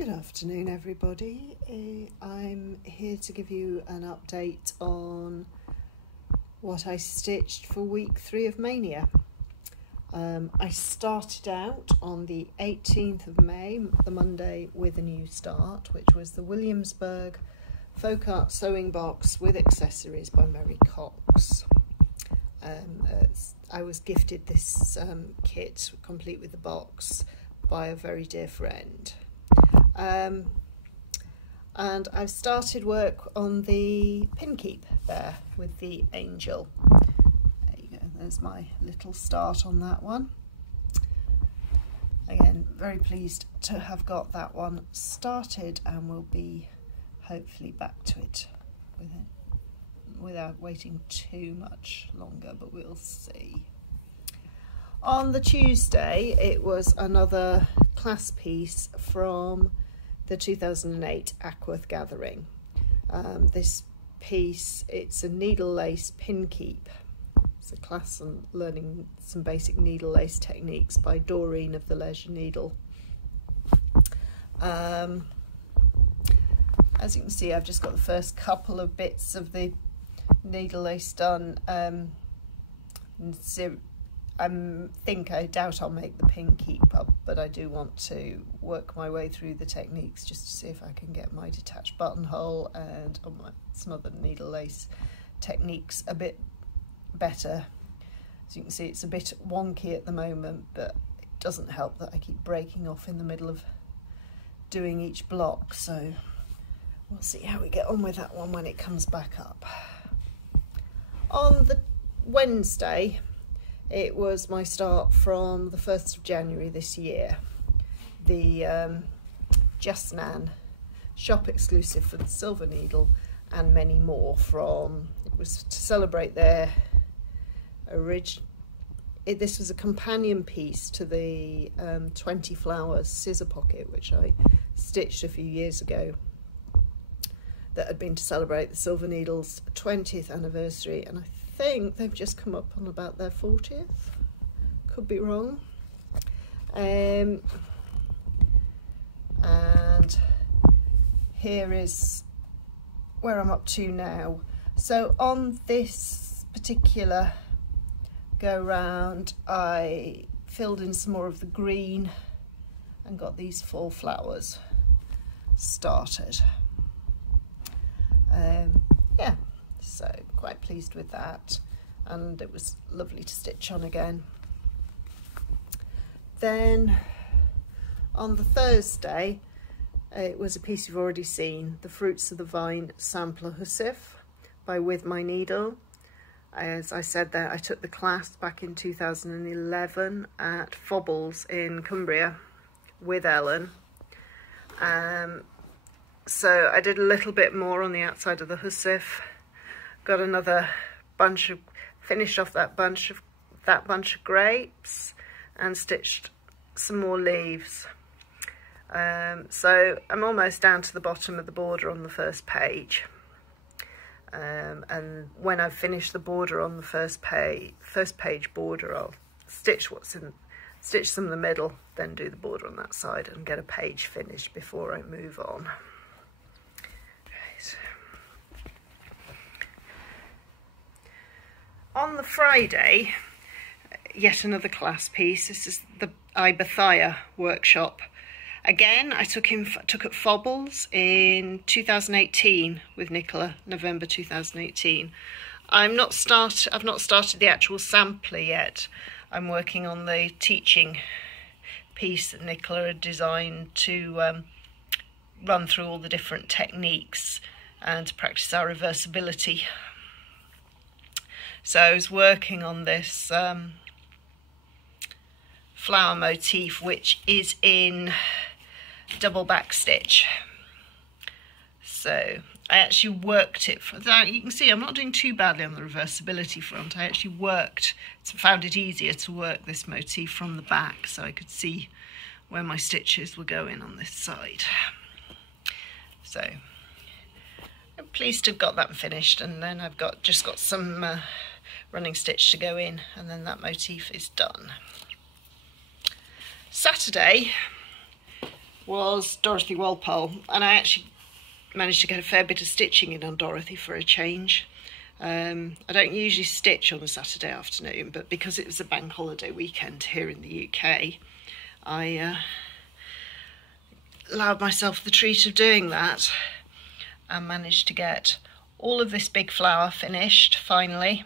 Good afternoon, everybody. I'm here to give you an update on what I stitched for week 3 of Maynia. I started out on the 18th of May, the Monday, with a new start, which was the Williamsburg Folk Art Sewing Box with Accessories by Mary Cox. I was gifted this kit, complete with the box, by a very dear friend. And I've started work on the pin keep there with the angel. There you go, there's my little start on that one. Again, very pleased to have got that one started, and we'll be hopefully back to it without waiting too much longer, but we'll see. On the Tuesday, it was another class piece from the 2008 Ackworth Gathering. This piece, it's a needle lace pin keep. It's a class on learning some basic needle lace techniques by Doreen of the Leisure Needle. As you can see, I've just got the first couple of bits of the needle lace done. I doubt I'll make the pin keep up, but I do want to work my way through the techniques just to see if I can get my detached buttonhole and some other needle lace techniques a bit better. As you can see, it's a bit wonky at the moment, but it doesn't help that I keep breaking off in the middle of doing each block, so we'll see how we get on with that one when it comes back up. On the Wednesday, it was my start from the 1st of January this year. The Just Nan shop exclusive for the Silver Needle and many more it was to celebrate their this was a companion piece to the 20 Flowers scissor pocket, which I stitched a few years ago, that had been to celebrate the Silver Needle's 20th anniversary, and I think they've just come up on about their 40th, could be wrong. And here is where I'm up to now. So on this particular go round, I filled in some more of the green and got these 4 flowers started. Yeah, so quite pleased with that, and it was lovely to stitch on again. Then on the Thursday, it was a piece you've already seen, the Fruits of the Vine Sampler Hussif by With My Needle. As I said there, I took the class back in 2011 at Fobbles in Cumbria with Ellen. So I did a little bit more on the outside of the hussif, got another bunch of, finished off that bunch of grapes and stitched some more leaves. So I'm almost down to the bottom of the border on the first page. And when I've finished the border on the first page border, I'll stitch some in the middle, then do the border on that side and get a page finished before I move on. On the Friday, yet another class piece. This is the Iberthia workshop. Again, I took at Fobbles in 2018 with Nicola, November 2018. I've not started the actual sampler yet. I'm working on the teaching piece that Nicola had designed to run through all the different techniques and to practice our reversibility. So I was working on this flower motif, which is in double back stitch. So I actually worked it. You can see I'm not doing too badly on the reversibility front. I actually found it easier to work this motif from the back, so I could see where my stitches were going on this side. So I'm pleased to have got that finished, and then I've just got some running stitch to go in, and then that motif is done. Saturday was Dorothy Walpole, and I actually managed to get a fair bit of stitching in on Dorothy for a change. I don't usually stitch on a Saturday afternoon, but because it was a bank holiday weekend here in the UK, I allowed myself the treat of doing that and managed to get all of this big flower finished finally.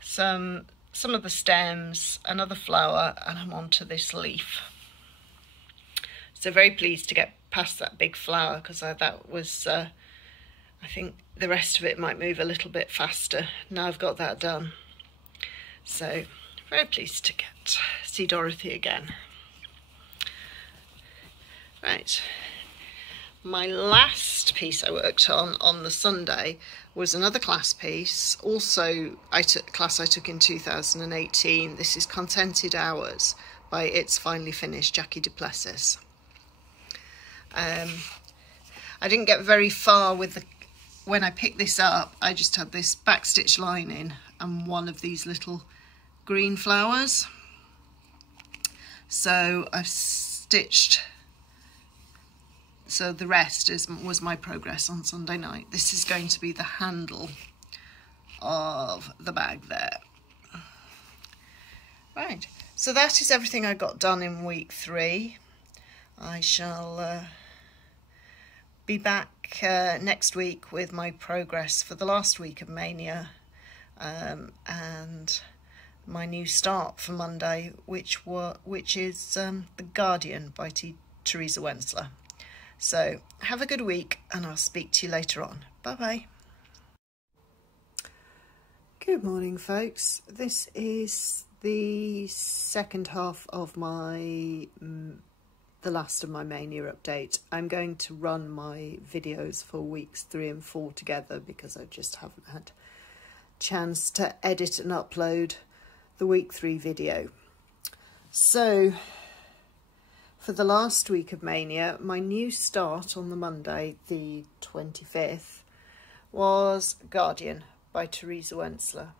Some of the stems, another flower, and I'm on to this leaf. So very pleased to get past that big flower, because that was, I think the rest of it might move a little bit faster. Now I've got that done. So very pleased to see Dorothy again. Right. My last piece I worked on the Sunday was another class piece. Also, a class I took in 2018. This is Contented Hours by It's Finally Finished, Jackie Duplassis. I didn't get very far with when I picked this up. I just had this backstitch lining and one of these little green flowers. So I've stitched. So the rest was my progress on Sunday night. This is going to be the handle of the bag there. Right, so that is everything I got done in week 3. I shall be back next week with my progress for the last week of Maynia, and my new start for Monday, which is The Guardian by Teresa Wensler. So have a good week, and I'll speak to you later on. Bye-bye. Good morning, folks. This is the second half of the last of my Maynia update. I'm going to run my videos for weeks 3 and 4 together because I just haven't had a chance to edit and upload the week 3 video. So for the last week of Maynia, my new start on the Monday, the 25th, was Guardian by Teresa Wensler.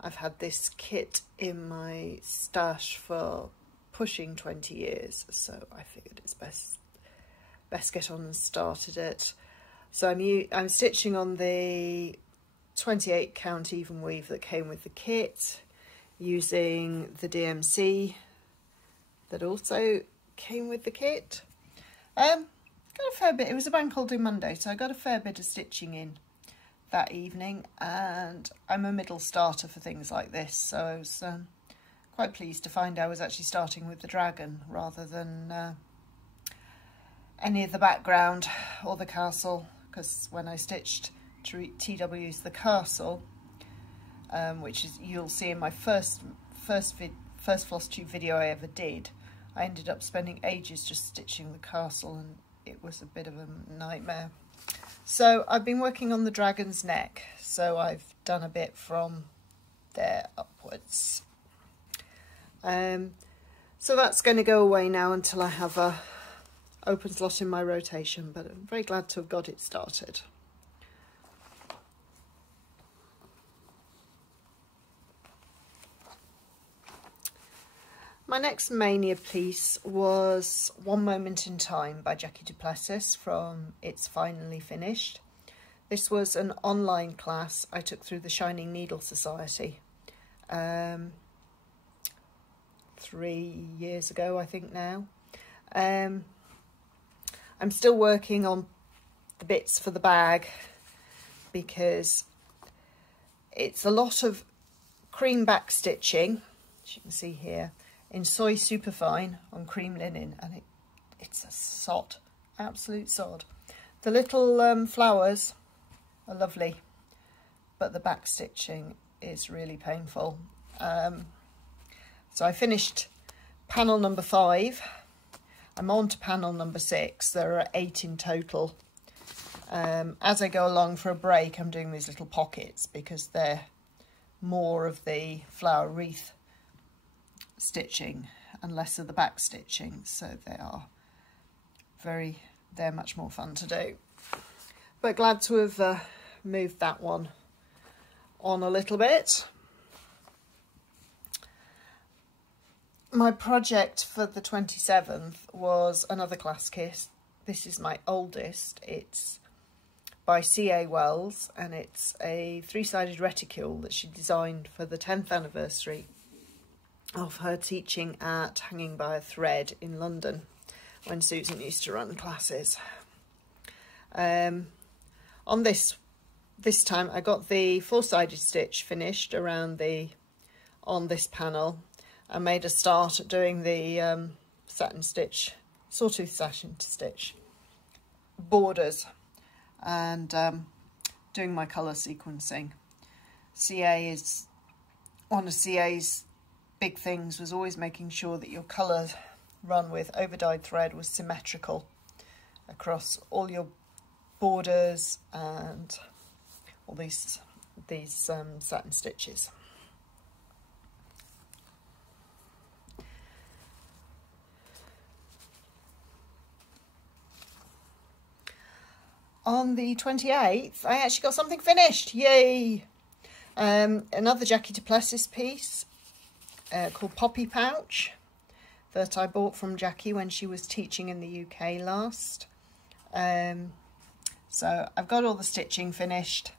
I've had this kit in my stash for pushing 20 years, so I figured it's best get on and started it. So I'm stitching on the 28 count even weave that came with the kit, using the DMC that also came with the kit. Got a fair bit. It was a bank holiday Monday, so I got a fair bit of stitching in that evening, and I'm a middle starter for things like this, so I was quite pleased to find I was actually starting with the dragon rather than any of the background or the castle, because when I stitched TW's The Castle, which is you'll see in my first floss tube video I ever did, I ended up spending ages just stitching the castle, and it was a bit of a nightmare. So I've been working on the dragon's neck, so I've done a bit from there upwards. So that's going to go away now until I have a open slot in my rotation, but I'm very glad to have got it started. My next Maynia piece was One Moment in Time by Jackie Duplassis from It's Finally Finished. This was an online class I took through the Shining Needle Society 3 years ago, I think now. I'm still working on the bits for the bag because it's a lot of cream back stitching, as you can see here, in soy superfine on cream linen, and it's a sod, absolute sod. The little flowers are lovely, but the back stitching is really painful. So I finished panel number 5. I'm on to panel number 6. There are 8 in total. As I go along for a break, I'm doing these little pockets because they're more of the flower wreath stitching and less of the back stitching, so they're much more fun to do. But glad to have moved that one on a little bit. my project for the 27th was another class kit. This is my oldest. It's by C.A. Wells, and it's a 3-sided reticule that she designed for the 10th anniversary of her teaching at Hanging by a Thread in London when Susan used to run classes. On this time I got the 4-sided stitch finished around on this panel. I made a start at doing the satin stitch, sawtooth satin stitch borders, and doing my colour sequencing. CA is one of CA's big things, was always making sure that your colour run with over-dyed thread was symmetrical across all your borders and all these satin stitches. On the 28th, I actually got something finished. Yay! Another Jackie Duplassis piece called Poppy Pouch that I bought from Jackie when she was teaching in the UK last. So I've got all the stitching finished.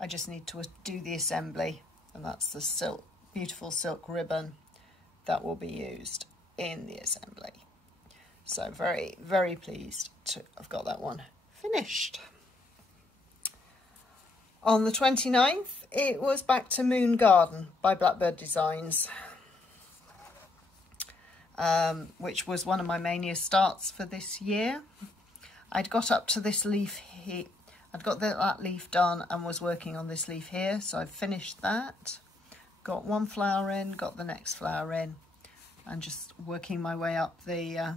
I just need to do the assembly, and that's the beautiful silk ribbon that will be used in the assembly. So very, very pleased to have got that one finished. On the 29th, it was back to Moon Garden by Blackbird Designs, which was one of my Maynia starts for this year. I'd got up to this leaf here. I'd got that leaf done and was working on this leaf here, so I've finished that. Got one flower in, got the next flower in, and just working my way up the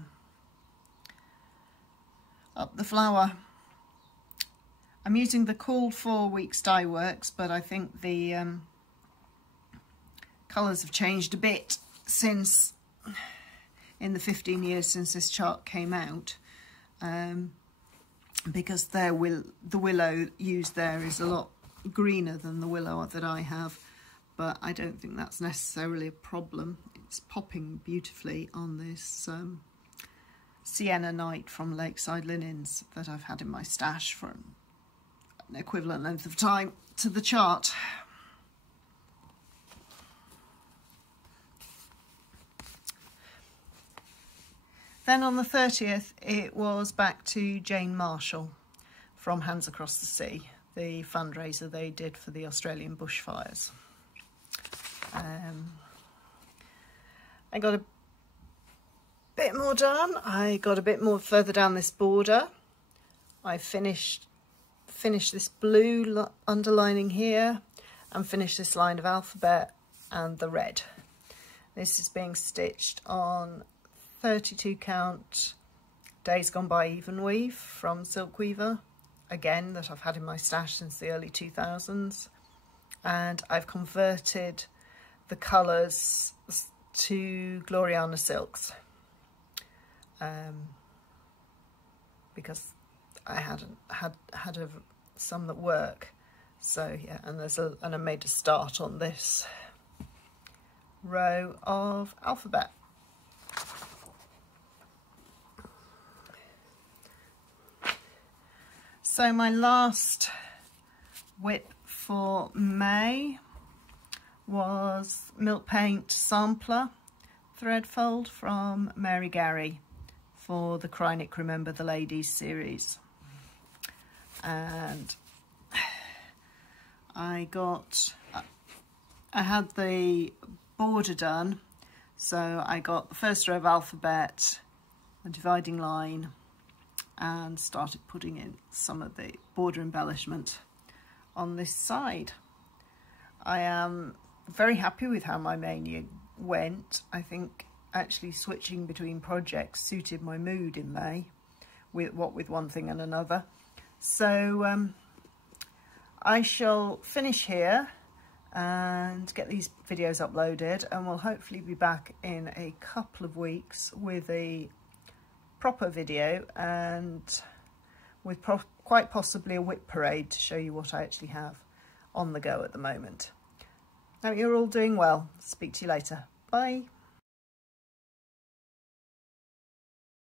flower. I'm using the Called 4 Weeks dye works, but I think the colours have changed a bit since, in the 15 years since this chart came out, because the willow used there is a lot greener than the willow that I have, but I don't think that's necessarily a problem. It's popping beautifully on this Sienna Night from Lakeside Linens that I've had in my stash for an equivalent length of time to the chart. Then on the 30th, it was back to Jane Marshall from Hands Across the Sea, the fundraiser they did for the Australian bushfires. I got a bit more done. I got a bit more further down this border. I finished this blue underlining here and finished this line of alphabet and the red. This is being stitched on 32 count Days Gone By Even Weave from Silk Weaver, again, that I've had in my stash since the early 2000s, and I've converted the colours to Gloriana silks because I hadn't had some that work. So yeah, and I made a start on this row of alphabet. So my last whip for May was Milk Paint Sampler thread fold from Mary Gary for the Krynic Remember the Ladies series. And I had the border done, so I got the first row of alphabet, a dividing line, and started putting in some of the border embellishment on this side. I am very happy with how my Maynia went. I think actually switching between projects suited my mood in May, with one thing and another. So I shall finish here and get these videos uploaded, and we'll hopefully be back in a couple of weeks with a proper video and with quite possibly a whip parade to show you what I actually have on the go at the moment. Hope you're all doing well. Speak to you later. Bye.